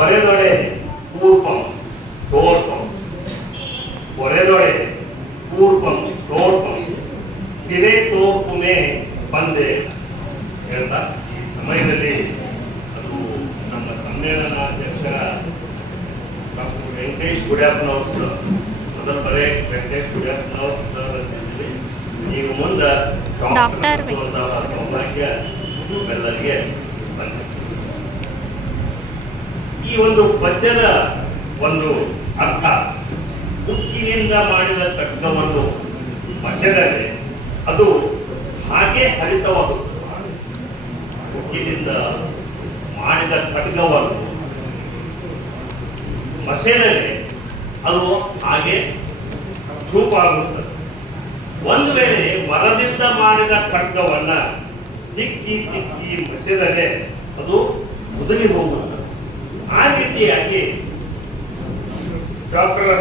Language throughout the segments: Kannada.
ಒರೆದೊಡೆ ಪೂರ್ಪಂ ತೋರ್ಪಂ ಒರೆದೊಡೆ ಪೂರ್ಪಂ ತೋರ್ಪಂ ತಿರೆ ತೋರ್ಪುಮೆ ಬಂದೆ ಹೇಳ್ತಾ ಈ ಸಮಯದಲ್ಲಿ ಅದು ನಮ್ಮ ಸಮ್ಮೇಳನಾಧ್ಯಕ್ಷರ ಡಾಕ್ಟರ್ ವೆಂಕಟೇಶ್ ಗುಡ್ಯಾಪ್ಪನವ್ರ ಸರ್, ಮೊದಲ ಬರೇ ವೆಂಕಟೇಶ್ ಗುಡ್ಯಾಪ್ಪನವ್ರ ಸರ್ ಅಂತಿದ್ದೀವಿ. ಈಗ ಮುಂದೆ ಡಾಕ್ಟರ್ ಸೌಭಾಗ್ಯ ಎಲ್ಲರಿಗೆ ಬಂದ ಈ ಒಂದು ಪದ್ಯದ ಒಂದು ಅರ್ಥ, ಉಕ್ಕಿನಿಂದ ಮಾಡಿದ ಖಡ್ಗವನ್ನು ಮಸೆದರೆ ಅದು ಹಾಗೆ ಹರಿತವಾಗುತ್ತದೆ. ಉಕ್ಕಿನಿಂದ ಮಾಡಿದ ಖಡ್ಗವನ್ನು ಮಸೆದರೆ ಅದು ಹಾಗೆ ಚೂಪಾಗುತ್ತದೆ. ಒಂದು ವೇಳೆ ಮರದಿಂದ ಮಾಡಿದ ಖಡ್ಗವನ್ನ ತಿಕ್ಕಿ ತಿಕ್ಕಿ ಮಸೆದರೆ ಅದು ಮುದುಗಿ ಹೋಗುತ್ತದೆ. ಆ ರೀತಿಯಾಗಿ ಡಾಕ್ಟರ್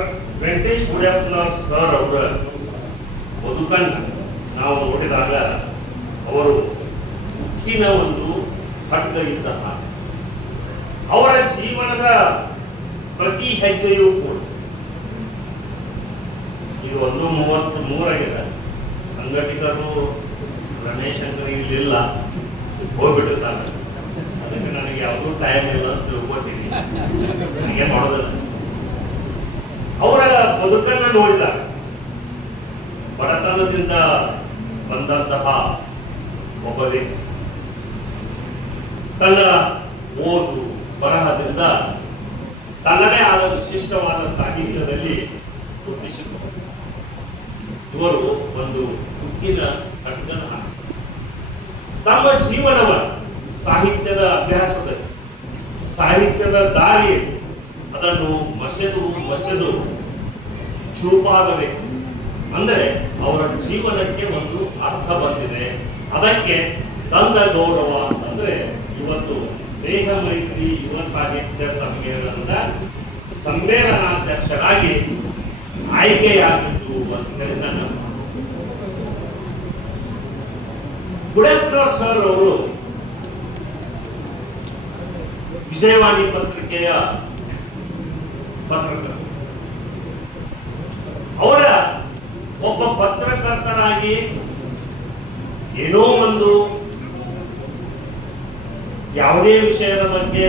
ವೆಂಕಟೇಶ್ ಗುಡ್ಯಾಪ್ಪನವರ್ ಸರ್ ಅವರ ಬದುಕನ್ನು ನಾವು ನೋಡಿದಾಗ ಅವರು ಉಕ್ಕಿನ ಒಂದು ಖಡ್ಗ ಇದ್ದ ಅವರ ಜೀವನದ ಪ್ರತಿ ಹೆಜ್ಜೆಯೂ ಕೂಡ ಈಗ 1:33 ಆಗಿದೆ. ಸಂಘಟಕರು ರಮೇಶ್ ಅಂಕರ್ ಇಲ್ಲಿಲ್ಲ, ಹೋಗ್ಬಿಟ್ಟಿರ್ತಾನೆ. ಅದಕ್ಕೆ ನನಗೆ ಯಾವುದೂ ಟೈಮ್ ಇಲ್ಲ ಅಂತ ತಿಳ್ಕೊತೀನಿ, ನನಗೆ ಮಾಡೋದಿಲ್ಲ. ಅವರ ಬದುಕನ್ನು ನೋಡಿದಾಗ ಬಡತನದಿಂದ ಬಂದಂತಹ ಒಬ್ಬ ವ್ಯಕ್ತಿ ತನ್ನ ಓದು ಬರಹದಿಂದ ತನ್ನದೇ ಆದ ವಿಶಿಷ್ಟವಾದ ಸಾಹಿತ್ಯದಲ್ಲಿ ಗುರುತಿಸಿದರು. ಇವರು ಒಂದು ಉಕ್ಕಿನ ಖಡ್ಗನ ತಮ್ಮ ಜೀವನವನ್ನು ಸಾಹಿತ್ಯದ ಅಭ್ಯಾಸದಲ್ಲಿ, ಸಾಹಿತ್ಯದ ದಾರಿಯಲ್ಲಿ ಅದನ್ನು ಮಸೆದು ಚೂಪಾದ ವ್ಯಕ್ತಿ. ಅಂದರೆ ಅವರ ಜೀವನಕ್ಕೆ ಒಂದು ಅರ್ಥ ಬಂದಿದೆ. ಅದಕ್ಕೆ ತಂದ ಗೌರವ ಅಂತಂದ್ರೆ ಇವತ್ತು ದೇಹ ಮೈತ್ರಿ ಯುವ ಸಾಹಿತ್ಯ ಸಮ್ಮೇಳನದ ಸಮ್ಮೇಳನಾಧ್ಯಕ್ಷರಾಗಿ ಆಯ್ಕೆಯಾಗಿದ್ದು ಅಂತೇಳಿ ನನ್ನ ಗುಡ್ಯಾಪ್ಪನವರ್ ಸರ್ ಅವರು ವಿಜಯವಾಣಿ ಪತ್ರಿಕೆಯ ಪತ್ರಕರ್ತರು. ಅವರ ಒಬ್ಬ ಪತ್ರಕರ್ತರಾಗಿ ಏನೋ ಒಂದು ಯಾವುದೇ ವಿಷಯದ ಬಗ್ಗೆ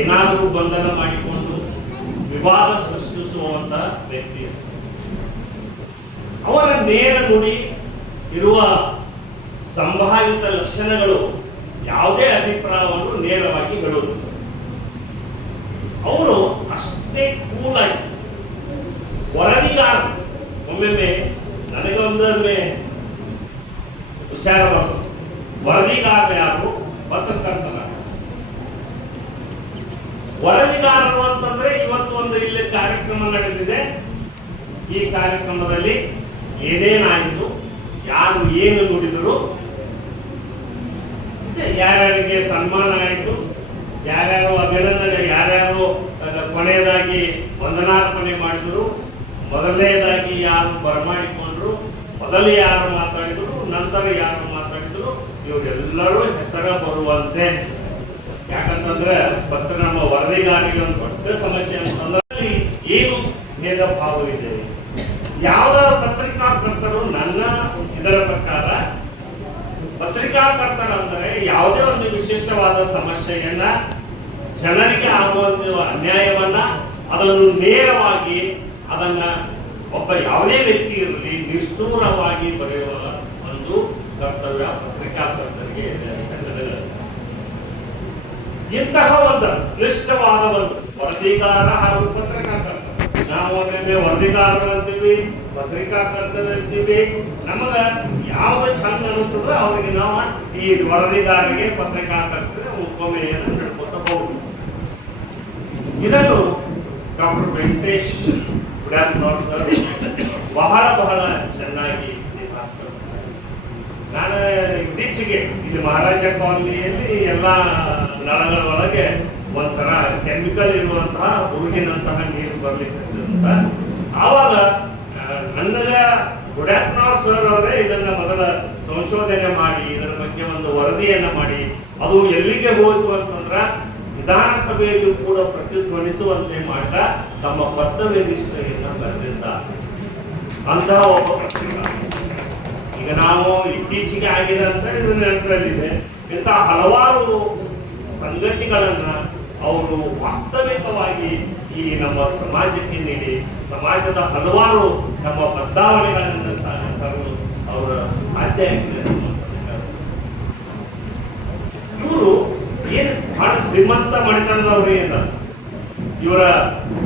ಏನಾದರೂ ಗೊಂದಲ ಮಾಡಿಕೊಂಡು ವಿವಾದ ಸೃಷ್ಟಿಸುವಂತ ವ್ಯಕ್ತಿ. ಅವರ ನೇರ ನುಡಿ ಇರುವ ಸಂಭಾವಿತ ಲಕ್ಷಣಗಳು ಯಾವುದೇ ಅಭಿಪ್ರಾಯವನ್ನು ನೇರವಾಗಿ ಹೇಳುವುದು. ಅವರು ಅಷ್ಟೇ ಕೂಲಾಗಿ ವರದಿಗಾರ. ಒಮ್ಮೊಮ್ಮೆ ನನಗೊಮ್ಮೆ ವಿಚಾರ ಬರ್ತದೆ, ವರದಿಗಾರ ಯಾರು, ಪತ್ರಕರ್ತರ. ವರದಿಗಾರರು ಅಂತಂದ್ರೆ ಇವತ್ತು ಒಂದು ಇಲ್ಲಿ ಕಾರ್ಯಕ್ರಮ ನಡೆದಿದೆ, ಈ ಕಾರ್ಯಕ್ರಮದಲ್ಲಿ ಏನೇನಾಯಿತು, ಯಾರು ಏನು ನುಡಿದರು, ಯಾರ್ಯಾರಿಗೆ ಸನ್ಮಾನ ಆಯಿತು, ಯಾರ್ಯಾರು ಅಭಿನಂದನೆ, ಯಾರ್ಯಾರು ಕೊನೆಯದಾಗಿ ವಂದನಾರ್ಪಣೆ ಮಾಡಿದರು, ಮೊದಲನೇದಾಗಿ ಯಾರು ಬರಮಾಡಿಕೊಂಡ್ರು, ಮೊದಲು ಯಾರು ಮಾತಾಡಿದ್ರು, ನಂತರ ಯಾರು ಮಾತಾಡಿದ್ರು, ಇವರೆಲ್ಲರೂ ಹೆಸರ ಬರುವಂತೆ. ಯಾಕಂತಂದ್ರೆ ನಮ್ಮ ವರದಿಗಾರಿಗೆ ಒಂದು ದೊಡ್ಡ ಸಮಸ್ಯೆ ಅಂತಂದ್ರೆ ಏನು ಭೇದ ಭಾವ ಇದೆ. ಯಾವ ಪತ್ರಿಕಾಕರ್ತರು, ನನ್ನ ಇದರ ಪ್ರಕಾರ ಪತ್ರಿಕಾಕರ್ತರಂದ್ರೆ ಯಾವುದೇ ಒಂದು ವಿಶಿಷ್ಟವಾದ ಸಮಸ್ಯೆಯನ್ನ, ಜನರಿಗೆ ಆಗುವಂತ ಅನ್ಯಾಯವನ್ನ ಅದನ್ನು ನೇರವಾಗಿ ಅದನ್ನ ಒಬ್ಬ ಯಾವುದೇ ವ್ಯಕ್ತಿ ಇರಲಿ ನಿಷ್ಠೂರವಾಗಿ ಬರೆಯುವ ಒಂದು ಕರ್ತವ್ಯ ಪತ್ರಿಕಾಕರ್ತರಿಗೆ ಇದೆ. ಇಂತಹ ಒಂದು ಕ್ಲಿಷ್ಟವಾದ ಒಂದು ವರದಿಗಾರ ಹಾಗೂ ಪತ್ರಕರ್ತ, ನಾವು ಒಮ್ಮೆ ವರದಿಗಾರರು ಅಂತೀವಿ, ಪತ್ರಿಕಾಕರ್ತರು ಅಂತೀವಿ. ನಮಗ ಯಾವ್ದು ಚಂದ ಅನಿಸ್ತದ ಅವರಿಗೆ ನಾವು ಈ ವರದಿಗಾರಿಗೆ ಪತ್ರಿಕಾಕರ್ತರ ಉಪಮೇಯನ್ನು ನಡ್ಕೊತ ಹೋಗುದು. ಇದನ್ನು ಡಾಕ್ಟರ್ ವೆಂಕಟೇಶ್ ಗುಡ್ಯಾಪ್ಪನವರ್ ಬಹಳ ಬಹಳ ಚೆನ್ನಾಗಿ ನಿಭಾಯಿಸ್ತಾರೆ. ನಾನು ಇತ್ತೀಚೆಗೆ ಇಲ್ಲಿ ಮಹಾರಾಜ ಕಾಲನಿಯಲ್ಲಿ ಎಲ್ಲ ನಳಗಳ ಒಳಗೆ ಒಂಥರ ಕೆಮಿಕಲ್ ಇರುವಂತಹ ಹುರುಗಿನಂತಹ ನೀರು ಬರ್ಲಿಕ್ಕೆ ಆವಾಗ ನನಗ ಗುಡ್ಯಾಪ್ಪನವರ್ ಸರ್ ಅವರೇ ಇದನ್ನ ಮೊದಲ ಸಂಶೋಧನೆ ಮಾಡಿ ಇದರ ಬಗ್ಗೆ ಒಂದು ವರದಿಯನ್ನ ಮಾಡಿ ಅದು ಎಲ್ಲಿಗೆ ಹೋಯ್ತು ಅಂತಂದ್ರ ವಿಧಾನಸಭೆಯಲ್ಲಿ ಕೂಡ ಪ್ರತಿಧ್ವನಿಸುವಂತೆ ಮಾಡಿದ ತಮ್ಮ ಕರ್ತವ್ಯ ನಿಷ್ಠೆಯನ್ನು ಬರೆದಿದ್ದಾರೆ ಅಂತಹ ಒಬ್ಬ ಪತ್ರಿಕಾ. ಈಗ ನಾವು ಇತ್ತೀಚೆಗೆ ಆಗಿದೆ ಅಂತ ನೆನಪಲ್ಲಿದೆ. ಇಂತಹ ಹಲವಾರು ಸಂಗತಿಗಳನ್ನ ಅವರು ವಾಸ್ತವಿಕವಾಗಿ ಈ ನಮ್ಮ ಸಮಾಜಕ್ಕೆ ನೀಡಿ ಸಮಾಜದ ಹಲವಾರು ನಮ್ಮ ಬದಲಾವಣೆಗಳನ್ನು ತರಲು ಅವರ ಸಾಧ್ಯ ಆಗಿದೆ. ಇವರು ಏನು ಬಹಳ ಶ್ರೀಮಂತ ಮನೆತನದವರು ಏನ, ಇವರ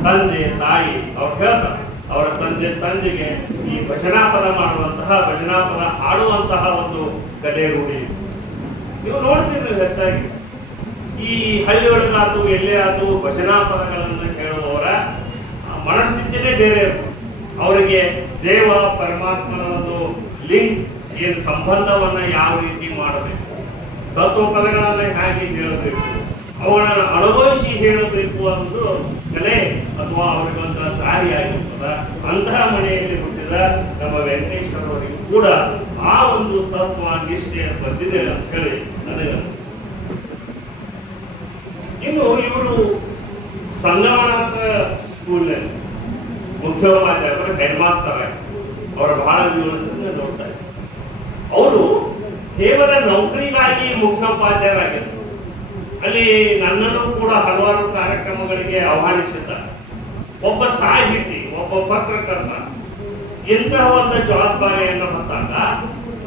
ತಂದೆ ತಾಯಿ ಅವ್ರು ಹೇಳ್ತಾರೆ, ಅವರ ತಂದೆಗೆ ಈ ಭಜನಾ ಪದ ಮಾಡುವಂತಹ ಭಜನಾ ಪದ ಹಾಡುವಂತಹ ಒಂದು ಕಲೆ ರೂಢಿ. ನೀವು ನೋಡ್ತೀರಿ ಹೆಚ್ಚಾಗಿ ಈ ಹಳ್ಳಿಯೊಳಗಾತು ಎಲ್ಲೇ ಆತು ಭಜನಾ ಪದಗಳನ್ನು ಕೇಳುವವರ ಮನಸ್ಥಿತಿನೇ ಬೇರೆ. ಅವರಿಗೆ ದೇವ ಪರಮಾತ್ಮನ ಒಂದು ಲಿಂಕ್ ಏನು ಸಂಬಂಧವನ್ನ ಯಾವ ರೀತಿ ಮಾಡಬೇಕು, ತತ್ವ ಪದಗಳನ್ನ ಹೇಗೆ ಹೇಳಬೇಕು, ಅವುಗಳನ್ನು ಅನುಭವಿಸಿ ಹೇಳಬೇಕು ಅನ್ನೋದು ಕಲೆ ಅಥವಾ ಅವರಿಗೊಂದು ದಾರಿಯಾಗಿರ್ತದ. ಅಂತಹ ಮನೆಯಲ್ಲಿ ಹುಟ್ಟಿದ ನಮ್ಮ ವೆಂಕಟೇಶ್ವರವರಿಗೂ ಕೂಡ ಆ ಒಂದು ತತ್ವ ನಿಷ್ಠೆ ಬಂದಿದೆ ಅಂತ ಹೇಳಿ ನನಗೆ. ಇನ್ನು ಇವರು ಸಂಗಮನಾಥ ಸ್ಕೂಲ್ನಲ್ಲಿ ಮುಖ್ಯೋಪಾಧ್ಯಾಯರು ಹೆಡ್ ಮಾಸ್ಟರ್ ಆಗಿ ಅವರ ಬಹಳ ದಿವಸದಿಂದ ನೋಡ್ತಾ ಇದ್ದಾರೆ. ಅವರು ಕೇವಲ ನೌಕರಿಗಾಗಿ ಮುಖ್ಯೋಪಾಧ್ಯಾಯರಾಗಿದ್ದರು. ಅಲ್ಲಿ ನನ್ನನ್ನು ಕೂಡ ಹಲವಾರು ಕಾರ್ಯಕ್ರಮಗಳಿಗೆ ಆಹ್ವಾನಿಸಿದ್ದಾರೆ. ಒಬ್ಬ ಸಾಹಿತಿ, ಒಬ್ಬ ಪತ್ರಕರ್ತ ಇಂತಹ ಒಂದು ಜವಾಬ್ದಾರಿಯನ್ನು ಹೊತ್ತಾಗ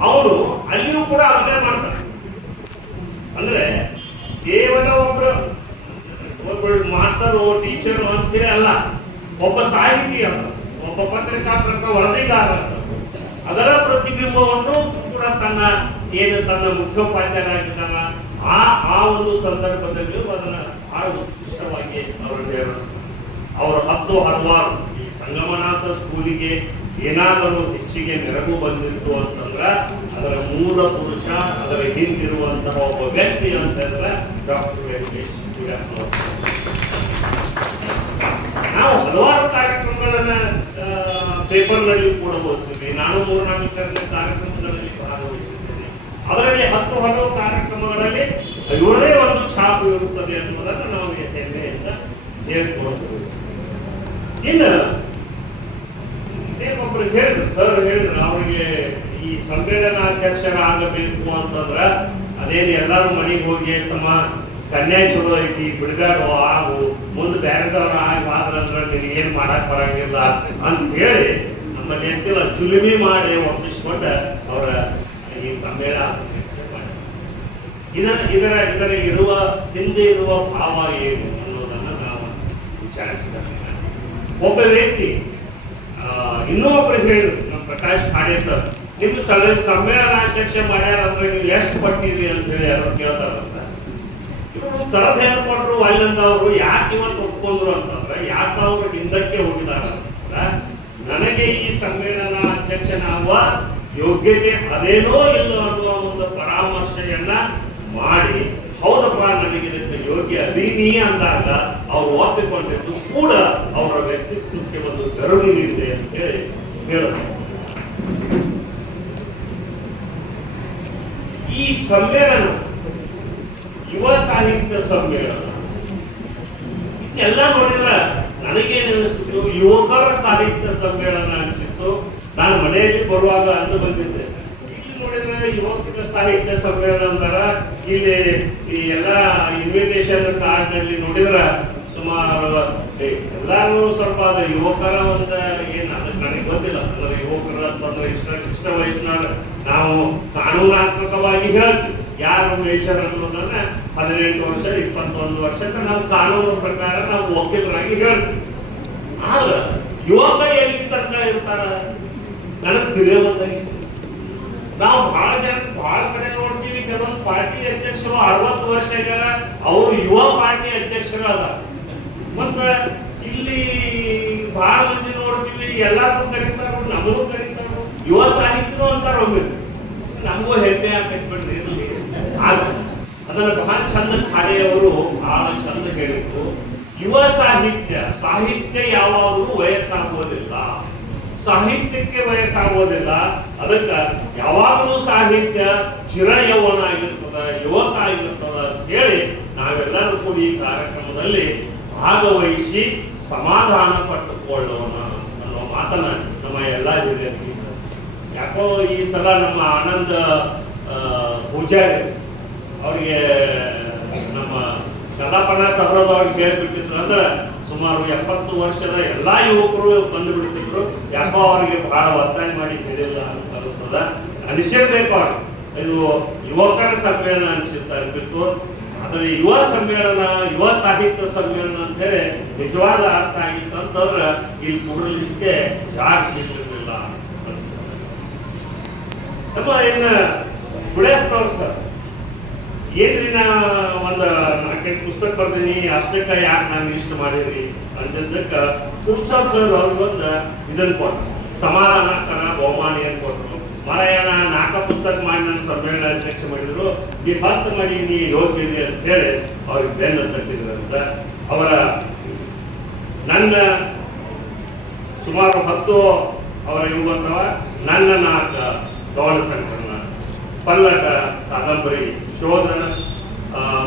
ಅವರು ಅಲ್ಲಿಯೂ ಕೂಡ ಅದನ್ನೇ ಮಾಡ್ತಾರೆ. ಅಂದ್ರೆ ಕೇವಲ ಒಬ್ಬರು ಮಾಸ್ಟರು ಟೀಚರು ಅಂತೇಳಿ ಅಲ್ಲ, ಒಬ್ಬ ಸಾಹಿತಿ ಅಂತ, ಒಬ್ಬ ಪತ್ರಿಕಾಕರ್ತ, ವರದಿಗಾರ ಅಂತ, ಅದರ ಪ್ರತಿಬಿಂಬವನ್ನು ಕೂಡ ತನ್ನ ಮುಖ್ಯೋಪಾಧ್ಯಾಯರಾಗಿದ್ದಾನ ಆ ಒಂದು ಸಂದರ್ಭದಲ್ಲಿ ಅದನ್ನ ಬಹಳ ಉತ್ಕೃಷ್ಟವಾಗಿ ಅವರು ನಿರ್ವಹಿಸ್ತಾರೆ. ಅವರ ಹಲವಾರು ಈ ಸಂಗಮನಾಥ ಸ್ಕೂಲಿಗೆ ಏನಾದರೂ ಹೆಚ್ಚಿಗೆ ನೆರವು ಬಂದಿತ್ತು ಅಂತಂದ್ರೆ ಅದರ ಮೂಲ ಪುರುಷ, ಅದರ ಹಿಂದಿರುವಂತಹ ಒಬ್ಬ ವ್ಯಕ್ತಿ ಅಂತಂದ್ರೆ ಡಾಕ್ಟರ್ ವೆಂಕಟೇಶ್. ನಾವು ಹಲವಾರು ಕಾರ್ಯಕ್ರಮಗಳನ್ನ ಪೇಪರ್ನಲ್ಲಿ ಕೂಡ ಓದ್ತೀವಿ. ನಾನು 3-4 ಕಾರ್ಯಕ್ರಮಗಳಲ್ಲಿ ಭಾಗವಹಿಸಿದ್ದೇನೆ. ಅದರಲ್ಲಿ ಹಲವು ಕಾರ್ಯಕ್ರಮಗಳಲ್ಲಿ ಇವರೇ ಒಂದು ಛಾಪು ಇರುತ್ತದೆ ಅನ್ನೋದನ್ನು ನಾವು ಹೆಮ್ಮೆಯಿಂದ ಹೇಳ್ಕೊಳ್ತೀವಿ. ಇನ್ನು ಒಬ್ಬರು ಹೇಳಿದ್ರು, ಸರ್ ಹೇಳಿದ್ರು, ಅವರಿಗೆ ಈ ಸಮ್ಮೇಳನಾಧ್ಯಕ್ಷರಾಗಬೇಕು ಅಂತಂದ್ರ ಅದೇನು ಎಲ್ಲರೂ ಮನೆಗೆ ಹೋಗಿ ತಮ್ಮ ಕನ್ಯಾ ಚಲೋ ಐತಿ ಬಿಡುಗಾಡು ಆಗು ಮುಂದೆ ಬೇರೆದವ್ರ ಆದ್ರೆ ನಿನಗೇನು ಮಾಡಕ್ ಬರಂಗಿಲ್ಲ ಅಂತ ಹೇಳಿ ನಮ್ಮಲ್ಲಿ ಎಂತಿಲ್ಲ ಜುಲುಮಿ ಮಾಡಿ ಒಪ್ಪಿಸ್ಕೊಂಡ ಅವರ ಈ ಸಮ್ಮೇಳನ ಇದರ ಹಿಂದೆ ಇರುವ ಭಾವ ಏನು ಅನ್ನೋದನ್ನ ನಾವು ವಿಚಾರಿಸಿದಾಗ ಒಬ್ಬ ವ್ಯಕ್ತಿ ಇನ್ನೊಬ್ಬರು ಹೇಳಿದ್ರು, ನಮ್ಮ ಪ್ರಕಾಶ್ ಖಾಡೆ ಸರ್, ನಿಮ್ ಸಮ್ಮೇಳನಾಧ್ಯಕ್ಷ ಮಾಡ್ಯಾರ ಅಂದ್ರೆ ನೀವು ಎಷ್ಟು ಪಟ್ಟಿರಿ ಅಂತ ಹೇಳಿ ಯಾರು ಕೇಳ್ತಾರಂತ. ಇವರು ತರದೇನು ಕೊಟ್ಟರು ಅಲ್ಲಂದವರು ಯಾಕೆ ಇವತ್ತು ಒಪ್ಕೊಂಡ್ರು ಅಂತಂದ್ರೆ ಯಾಕೆ ಅವರು ಹಿಂದಕ್ಕೆ ಹೋಗಿದಾರ ಅಂತಂದ್ರೆ ನನಗೆ ಈ ಸಮ್ಮೇಳನ ಅಧ್ಯಕ್ಷನಾಗುವ ಯೋಗ್ಯತೆ ಅದೇನೋ ಇಲ್ಲ ಅನ್ನುವ ಒಂದು ಪರಾಮರ್ಶೆಯನ್ನ ಮಾಡಿ ಹೌದಪ್ಪ ನನಗೆ ಇದಕ್ಕೆ ಯೋಗ್ಯ ಅದೀನಿ ಅಂದಾಗ ಅವರು ಒಪ್ಪಿಕೊಂಡಿದ್ದು ಕೂಡ ಅವರ ವ್ಯಕ್ತಿತ್ವಕ್ಕೆ ಒಂದು ಗೌರವಿದೆ ಅಂತ ಹೇಳುತ್ತೆ. ಈ ಸಮ್ಮೇಳನ ಯುವ ಸಾಹಿತ್ಯ ಸಮ್ಮೇಳನ ಇದೆಲ್ಲ ನೋಡಿದ್ರೆ ನನಗೇನು ಅನಿಸ್ತಿತ್ತು, ಯುವಕರ ಸಾಹಿತ್ಯ ಸಮ್ಮೇಳನ ಅನಿಸಿತ್ತು. ನಾನು ಮನೆಯಲ್ಲಿ ಬರುವಾಗ ಅಂದು ಬಂದಿದ್ದೆ, ಇಲ್ಲಿ ನೋಡಿದ್ರೆ ಯುವಕರ ಸಾಹಿತ್ಯ ಸಮ್ಮೇಳನ ಅಂತಾರ. ಇಲ್ಲಿ ಈ ಎಲ್ಲ ಇನ್ವಿಟೇಷನ್ ಕಾರ್ಡ್ನಲ್ಲಿ ನೋಡಿದ್ರೆ ಸುಮಾರು ಎಲ್ಲಾರು ಸ್ವಲ್ಪ ಅದು ಯುವಕರ ಒಂದು ಏನು ಅದಕ್ಕೆ ನನಗೆ ಗೊತ್ತಿಲ್ಲ. ಅಂದ್ರೆ ಯುವಕರ ಅಂತಂದ್ರೆ ಇಷ್ಟ ವಯಸ್ಸಿನ ನಾವು ಕಾನೂನಾತ್ಮಕವಾಗಿ ಹೇಳ್ತೀವಿ ಯಾರು ಮೇಜರ್ ಅನ್ನೋದನ್ನ 18 ವರ್ಷ 21 ವರ್ಷಕ್ಕೆ ನಾವು ಕಾನೂನು ಪ್ರಕಾರ ನಾವು ವಕೀಲರಾಗಿ ಹೇಳ್ತೀವಿ. ಆದ್ರೆ ಯುವಕ ಎಲ್ಲಿ ತನಕ ಇರ್ತಾರ ನನಗೆ ತಿಳಿಯಬಂದಾಗಿತ್ತು. ನಾವು ಬಹಳ ಕಡೆ ನೋಡ್ತೀವಿ, ಕೆಲವೊಂದು ಪಾರ್ಟಿ ಅಧ್ಯಕ್ಷರು 60 ವರ್ಷ ಆಗ್ಯಾರ, ಅವರು ಯುವ ಪಾರ್ಟಿ ಅಧ್ಯಕ್ಷರು ಅದ. ಮತ್ತ ಇಲ್ಲಿ ಬಹಳ ಮಂದಿ ನೋಡ್ತೀವಿ, ಎಲ್ಲಾರು ಕರೀತಾರ, ನಮಗೂ ಕರೀತಾರ, ಯುವ ಸಾಹಿತ್ಯನೂ ಅಂತಾರ. ಒಮ್ಮೆ ನಮಗೂ ಹೆಮ್ಮೆ ಆಗ್ತೈತಿ ಬಿಡ್ರಿ ಇರಲಿ. ಅದನ್ನ ಬಹಳ ಚಂದ ಖಾರೆಯವರು ಬಹಳ ಚಂದ ಹೇಳಿದ್ರು, ಯುವ ಸಾಹಿತ್ಯ ಯಾವಾಗಲೂ ವಯಸ್ಸಾಗುವುದಿಲ್ಲ, ಸಾಹಿತ್ಯಕ್ಕೆ ವಯಸ್ಸಾಗುವುದಿಲ್ಲ. ಅದಕ್ಕೆ ಯಾವಾಗಲೂ ಸಾಹಿತ್ಯ ಚಿರ ಯೌವನ ಆಗಿರ್ತದ, ಯುವಕ ಆಗಿರ್ತದ ಅಂತ ಹೇಳಿ ನಾವೆಲ್ಲರೂ ಈ ಕಾರ್ಯಕ್ರಮದಲ್ಲಿ ಭಾಗವಹಿಸಿ ಸಮಾಧಾನ ಪಟ್ಟುಕೊಳ್ಳೋಣ ಅನ್ನೋ ಮಾತನ್ನ ನಮ್ಮ ಎಲ್ಲ ಹಿರಿಯರಿಗೆ. ಯಾಕೋ ಈ ಸಲ ನಮ್ಮ ಆನಂದ್ ಪೂಜಾರಿ ಅವರಿಗೆ ನಮ್ಮ ಕಲಾಪನ ಸಭರದವ್ರಿಗೆ ಕೇಳಿಬಿಟ್ಟಿದ್ರು ಅಂದ್ರೆ ಸುಮಾರು 70 ವರ್ಷದ ಎಲ್ಲಾ ಯುವಕರು ಬಂದು ಬಿಡ್ತಿದ್ರು. ಯಾಕೋ ಅವರಿಗೆ ಬಹಳ ಒತ್ತಾಯ ಮಾಡಿ ಹೇಳಿಲ್ಲ ಅಂತ ಅನಿಸ್ತದ. ಅನಿಸಿರ್ಬೇಕು ಅವ್ರು, ಇದು ಯುವಕರ ಸಮ್ಮೇಳನ ಅನಿಸಿರ್ಬೇಕು. ಆದ್ರೆ ಯುವ ಸಮ್ಮೇಳನ, ಯುವ ಸಾಹಿತ್ಯ ಸಮ್ಮೇಳನ ಅಂತ ಹೇಳಿ ನಿಜವಾದ ಅರ್ಥ ಆಗಿತ್ತು ಅಂತಂದ್ರೆ ಇಲ್ಲಿ ಕೂಡಲಿಕ್ಕೆ ಜಾಗ ಸಿಗ್ತಿರ್ಲಿಲ್ಲ ಅನಿಸ್ತದೆ. ನಮ್ಮ ಇನ್ನ ಗುಳೇಪ್ನವ್ರು ಸರ್ ಏನ್ರಿ ನಾ ಒಂದು 4-5 ಪುಸ್ತಕ ಬರ್ತೀನಿ ಅಷ್ಟಕ್ಕ ಯಾಕೆ ನಾನು ಇಷ್ಟ ಮಾಡಿರಿ ಅಂದಿದ್ದಕ್ಕ ಕುಲ್ಸಾರ್ ಸರ್ ಅವ್ರಿಗೊಂದು ಇದನ್ನ ಕೊಟ್ರು, ಸಮಾಧಾನಕರ ಬಹುಮಾನ ಏನ್ ಕೊಟ್ರು. ಮಾರಾಯಣ 4 ಪುಸ್ತಕ ಮಾಡಿ ನನ್ನ ಸಮ್ಮೇಳನ ಅಧ್ಯಕ್ಷ ಮಾಡಿದ್ರು, ಈ 10 ಮಾಡಿ ನೀ ಯೋಗ್ಯ ಇದೆ ಅಂತ ಹೇಳಿ ಅವ್ರಿಗೆ ಬೆನ್ನು ತಟ್ಟಿದ್ರಂತ. ಅವರ ನನ್ನ ಸುಮಾರು 10 ಅವರ ಇವು ಬರ್ತಾವ. ನನ್ನ 4 ಗೌಣ ಸಂಕಲನ, ಪಲ್ಲಟ ಕಾದಂಬರಿ, ಶೋಧ,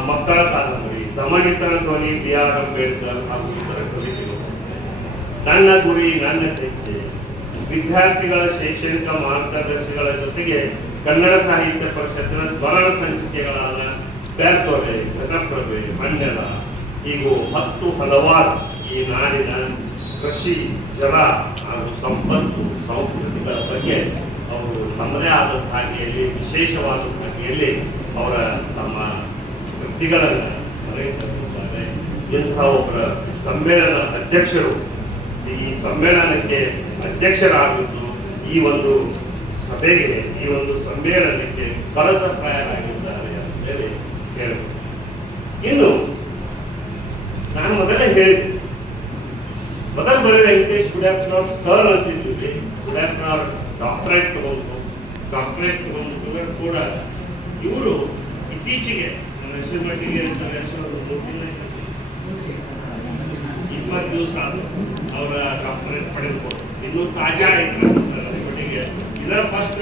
ಮಕ್ಕಳ ಕಾದಂಬರಿ, ದಮನಿತರ ಧ್ವನಿ, B.R. ಅಂಬೇಡ್ಕರ್ ಹಾಗೂ ಇತರ ಕವಿತೆಗಳು, ನನ್ನ ಗುರಿ ನನ್ನ ಹೆಜ್ಜೆ, ವಿದ್ಯಾರ್ಥಿಗಳ ಶೈಕ್ಷಣಿಕ ಮಾರ್ಗದರ್ಶಿಗಳ ಜೊತೆಗೆ ಕನ್ನಡ ಸಾಹಿತ್ಯ ಪರಿಷತ್ತಿನ ಸ್ಮರಣ ಸಂಚಿಕೆಗಳಾದ ಬ್ಯಾರ್ತೋರೆ, ಘಟಪ್ರಭೆ, ಮಂಡಲ ಹೀಗೂ 10 ಹಲವಾರು ಈ ನಾಡಿನ ಕೃಷಿ, ಜಲ ಹಾಗೂ ಸಂಪತ್ತು, ಸಂಸ್ಕೃತಿಗಳ ಬಗ್ಗೆ ಅವರು ತಮ್ಮದೇ ಆದ ಹಾಗೆಯಲ್ಲಿ, ವಿಶೇಷವಾದ ಹಾಗೆಯಲ್ಲಿ ಅವರ ತಮ್ಮ ಕೃತಿಗಳನ್ನು ಬರೆಯುತ್ತಿದ್ದಾರೆ. ಇಂಥ ಒಬ್ಬರ ಸಮ್ಮೇಳನ ಅಧ್ಯಕ್ಷರು ಈ ಸಮ್ಮೇಳನಕ್ಕೆ ಅಧ್ಯಕ್ಷರಾಗಿದ್ದು ಈ ಒಂದು ಸಭೆಗೆ, ಈ ಒಂದು ಸಮ್ಮೇಳನಕ್ಕೆ ಕಳಸಪ್ರಾಯರಾಗಿದ್ದಾರೆ ಅಂತ ಹೇಳಿ ಹೇಳಬಹುದು. ಇನ್ನು ನಾನು ಮೊದಲೇ ಹೇಳಿದ್ದೆ, ಮೊದಲು ಬರೀ ವೆಂಕಟೇಶ್ ಗುಡ್ಯಾಪ್ನವ್ರು ಸರ್ ಅಂತಿದ್ವಿ. ಗುಡ್ಯಾಪ್ನವ್ರು ಡಾಕ್ಟರೇಟ್ ತಗೊಂಡು ಕೂಡ ಇವರು ಇತ್ತೀಚೆಗೆ ಮಟ್ಟಿಗೆ 20 ದಿವಸ ಆದ್ರು ಅವರ ಡಾಕ್ಟರೇಟ್ ಪಡೆದುಕೊಂಡು, ಇನ್ನೂ ತಾಜಾ ಮಟ್ಟಿಗೆ ಇದರ ಫಸ್ಟ್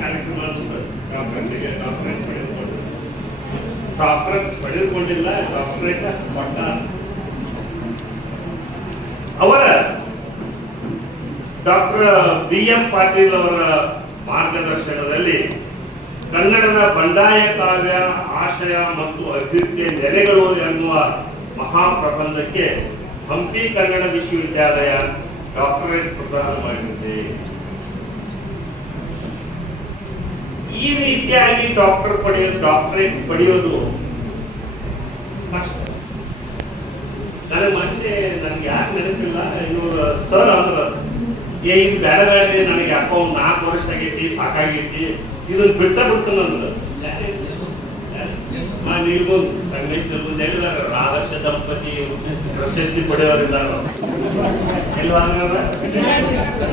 ಕಾರ್ಯಕ್ರಮ ಸರ್ ಡಾಕ್ಟರೇಟ್ ಪಡೆದುಕೊಂಡು, ಡಾಕ್ಟರೇಟ್ ಪಡೆದುಕೊಂಡಿಲ್ಲ, ಡಾಕ್ಟರೇಟ್ ಕೊಟ್ಟ. ಅವರ ಡಾಕ್ಟರ್ B.M. ಪಾಟೀಲ್ ಅವರ ಮಾರ್ಗದರ್ಶನದಲ್ಲಿ ಕನ್ನಡದ ಬಂಡಾಯ ಕಾವ್ಯ, ಆಶಯ ಮತ್ತು ಅಭಿವೃದ್ಧಿಯ ನೆಲೆಗಳು ಎನ್ನುವ ಮಹಾಪ್ರಬಂಧಕ್ಕೆ ಹಂಪಿ ಕನ್ನಡ ವಿಶ್ವವಿದ್ಯಾಲಯ ಡಾಕ್ಟರೇಟ್ ಪ್ರದಾನ ಮಾಡಿದೆ. ಈ ರೀತಿಯಾಗಿ ಡಾಕ್ಟರೇಟ್ ಪಡೆಯೋದು ಕಷ್ಟ. ನನಗೆ ಯಾಕೆ ನೆನಪಿಲ್ಲ, ಇವರು ಸರ್ ಅಂದ್ರ ಇದು ಬೇಡ ನನಗೆ ಯಾಕೋ 4 ವರ್ಷ ಆಗೈತಿ, ಸಾಕಾಗೈತಿ, ಇದನ್ನ ಬಿಡ್ತಾನಂದ್ರ ನಿಲ್ಬೋದು. ಸಂಗಮೇಶ್ ನಿಲ್ಬೋದು ಹೇಳಿದಾರ, ಆದರ್ಶ ದಂಪತಿ ಪ್ರಶಸ್ತಿ ಪಡೆಯೋರಿದ್ದಾರ ಇಲ್ವಾ?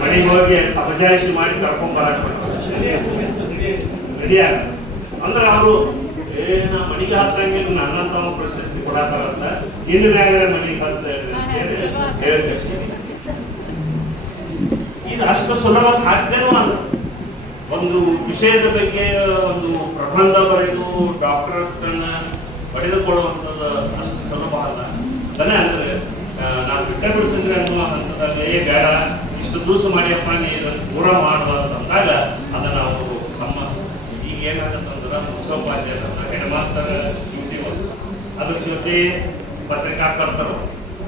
ಮನೆಗೆ ಹೋಗಿ ಸಮಜಾಯಿಸಿ ಮಾಡಿ ಕರ್ಕೊಂಡ್ ಬರಾಕ್ ರೆಡಿಯಾಗ ಅಂದ್ರೆ ಅವರು ನಾ ಮನೆಗೆ ಹತ್ತಂಗಿಲ್ಲ, ನನ್ನಂತವ ಪ್ರಶಸ್ತಿ ಕೊಡತಾರಂತ, ಇನ್ನು ಮ್ಯಾಗ ಮನೆಗೆ ಹತ್ತ ಹೇಳಿದ ಇದು ಅಷ್ಟು ಸುಲಭ ಸಾಧ್ಯನೂ ಅಲ್ಲ. ಒಂದು ವಿಷಯದ ಬಗ್ಗೆ ಒಂದು ಪ್ರಬಂಧ ಬರೆದು ಡಾಕ್ಟರೇಟ್ ಅನ್ನ ಪಡೆದುಕೊಳ್ಳುವಂಥದ್ದು ಅಷ್ಟು ಸುಲಭ ಅಲ್ಲ. ಅದನ್ನೇ ಅಂದ್ರೆ ನಾನು ಬಿಡ್ತೀನಿ ಅನ್ನುವ ಹಂತದಲ್ಲಿ ಬೇಡ, ಇಷ್ಟು ದಿವಸ ಮಾಡಿಯಪ್ಪ ನೀ ಇದನ್ನು ಪೂರ ಮಾಡುವ ಅಂದಾಗ ಅದನ್ನ ಅವರು ನಮ್ಮ ಈಗ ಏನಾಗತ್ತಂದ್ರೆ ಮುಖ್ಯೋಪಾಧ್ಯಾಯರನ್ನ ಹೆಡ್ ಮಾಸ್ಟರ್ ಡ್ಯೂಟಿ ಅದ್ರ ಜೊತೆ ಪತ್ರಿಕಾಕರ್ತರು,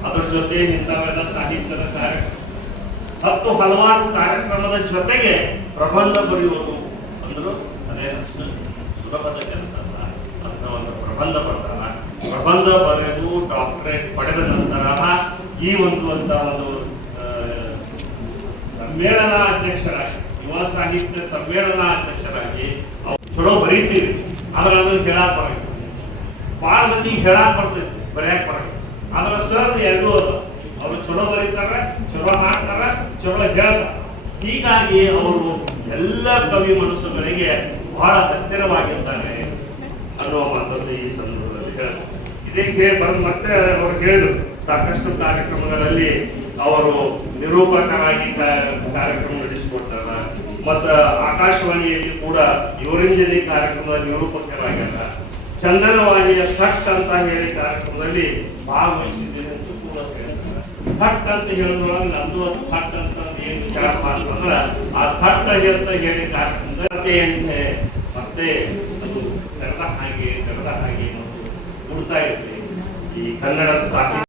ಅದ್ರ ಜೊತೆ ಇಂಥವೆಲ್ಲ ಸಾಹಿತ್ಯದ ಕಾರ್ಯಕ್ರಮ 10 ಹಲವಾರು ಕಾರ್ಯಕ್ರಮದ ಜೊತೆಗೆ ಪ್ರಬಂಧ ಬರೆಯುವುದು ಅಂದ್ರು ಅದೇನಷ್ಟು ಸುಲಭದ ಕೆಲಸ ಅಲ್ಲ. ಅಂತ ಒಂದು ಪ್ರಬಂಧ ಬರ್ತಾರ, ಪ್ರಬಂಧ ಬರೆದು ಡಾಕ್ಟರೇಟ್ ಪಡೆದ ನಂತರ ಈ ಒಂದು ಸಮ್ಮೇಳನ ಅಧ್ಯಕ್ಷರಾಗಿ, ಯುವ ಸಾಹಿತ್ಯ ಸಮ್ಮೇಳನ ಅಧ್ಯಕ್ಷರಾಗಿ ಚಲೋ ಬರೀತೀವಿ. ಆದ್ರೆ ಅದನ್ನು ಹೇಳಾಕ್ ಬರಂಗ, ಭಾಳ ಮಂದಿ ಹೇಳಾಕ್ ಬರ್ತೈತಿ, ಬರೆಯಕ್ ಬರಂಗ. ಆದ್ರೆ ಸರ್ ಎರಡೂ ಅದ, ಅವರು ಚಲೋ ಬರೀತಾರ, ಚಲೋ ಮಾಡ್ತಾರ, ಚಲೋ ಹೇಳ್ತಾರ. ಹೀಗಾಗಿ ಅವರು ಎಲ್ಲ ಕವಿ ಮನಸ್ಸುಗಳಿಗೆ ಬಹಳ ಹತ್ತಿರವಾಗಿದ್ದಾರೆ ಅನ್ನುವ ಮಾತನ್ನು ಈ ಸಂದರ್ಭದಲ್ಲಿ ಹೇಳ್ತಾರೆ. ಇದೇ ಮತ್ತೆ ಅವರು ಹೇಳಿದ್ರು, ಸಾಕಷ್ಟು ಕಾರ್ಯಕ್ರಮಗಳಲ್ಲಿ ಅವರು ನಿರೂಪಕರಾಗಿ ಕಾರ್ಯಕ್ರಮ ನಡೆಸಿಕೊಡ್ತಾರ. ಮತ್ತು ಆಕಾಶವಾಣಿಯಲ್ಲಿ ಕೂಡ ಯುವರಂಜನಿ ಕಾರ್ಯಕ್ರಮದ ನಿರೂಪಕರಾಗ್ಯಾರ. ಚಂದನವಾಣಿಯ ಥಟ್ ಅಂತ ಹೇಳಿ ಕಾರ್ಯಕ್ರಮದಲ್ಲಿ ಭಾಗವಹಿಸಿದ್ದೇನೆ ಅಂತ ಕೂಡ ಹೇಳ್ತಾರೆ. ಥಟ್ ಅಂತ ಹೇಳಿದ್ರೊಳಗೆ ನಂದು ಥಟ್ ಅಂತ ಏನು ವಿಚಾರ ಮಾಡ್ತಂದ್ರ ಆ ಥಟ್ ಅಂತ ಹೇಳಿ ಕಾರ್ಯಕ್ರಮದಲ್ಲಿ ಮತ್ತೆ ಅದು ತೆರೆದ ಹಾಗೆ ಮತ್ತು ಕೊಡ್ತಾ ಇರ್ತೀವಿ ಈ ಕನ್ನಡದ ಸಾಹಿತ್ಯ